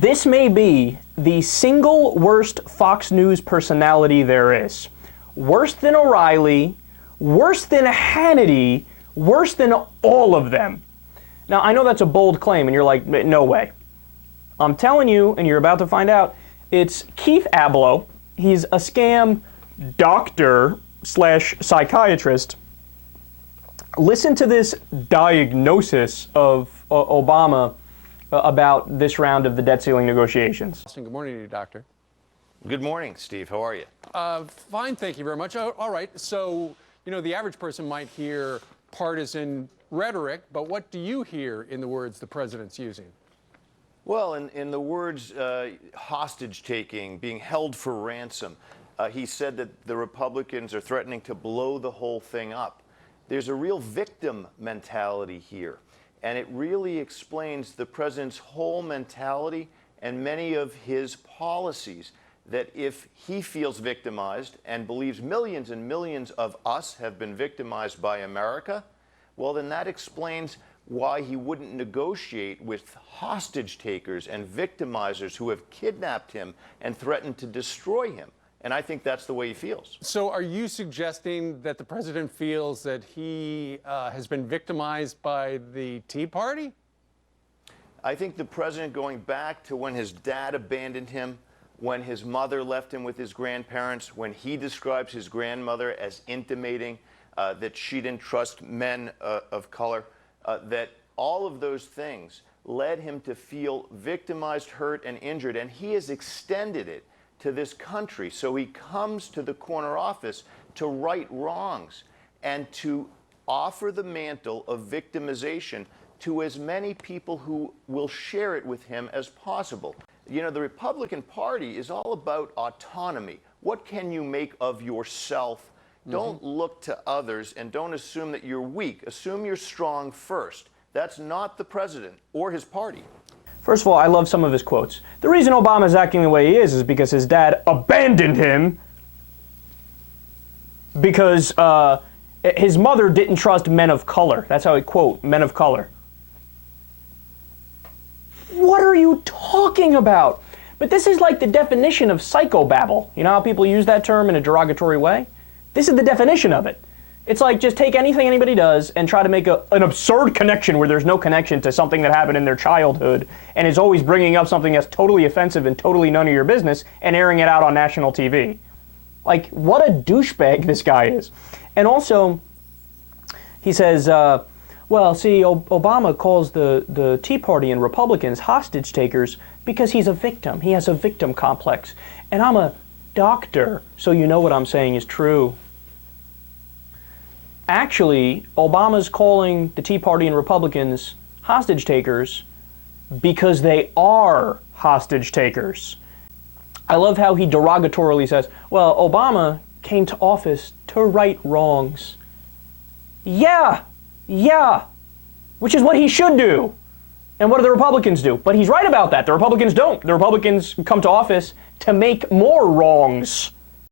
This may be the single worst Fox News personality there is. Worse than O'Reilly, worse than Hannity, worse than all of them. Now, I know that's a bold claim, and you're like, no way. I'm telling you, and you're about to find out, it's Keith Ablow. He's a scam doctor / psychiatrist. Listen to this diagnosis of Obama about this round of the debt ceiling negotiations. Good morning to you, Doctor. Good morning, Steve. How are you? Fine, thank you very much. All right, so, you know, the average person might hear partisan rhetoric, but what do you hear in the words the president's using? Well, in the words hostage-taking, being held for ransom, he said that the Republicans are threatening to blow the whole thing up. There's a real victim mentality here, and it really explains the president's whole mentality and many of his policies, that if he feels victimized and believes millions and millions of us have been victimized by America, well, then that explains why he wouldn't negotiate with hostage takers and victimizers who have kidnapped him and threatened to destroy him. And I think that's the way he feels. So are you suggesting that the president feels that he has been victimized by the Tea Party? I think the president, going back to when his dad abandoned him, when his mother left him with his grandparents, when he describes his grandmother as intimating that she didn't trust men of color, that all of those things led him to feel victimized, hurt, and injured, and he has extended it to this country. So he comes to the corner office to right wrongs and to offer the mantle of victimization to as many people who will share it with him as possible. You know, the Republican Party is all about autonomy. What can you make of yourself? Don't look to others, and don't assume that you're weak. Assume you're strong first. That's not the president or his party. First of all, I love some of his quotes. The reason Obama's acting the way he is because his dad abandoned him because his mother didn't trust men of color. That's how he quote, men of color. What are you talking about? But this is like the definition of psychobabble. You know how people use that term in a derogatory way? This is the definition of it. It's like just take anything anybody does and try to make an absurd connection where there's no connection to something that happened in their childhood and is always bringing up something that's totally offensive and totally none of your business and airing it out on national TV. Like, what a douchebag this guy is. And also, he says, well, see, Obama calls the Tea Party and Republicans hostage takers because he's a victim. He has a victim complex. And I'm a doctor, so you know what I'm saying is true. Actually, Obama's calling the Tea Party and Republicans hostage takers because they are hostage takers. I love how he derogatorily says, well, Obama came to office to right wrongs. Yeah, which is what he should do. And what do the Republicans do? But he's right about that. The Republicans don't. The Republicans come to office to make more wrongs.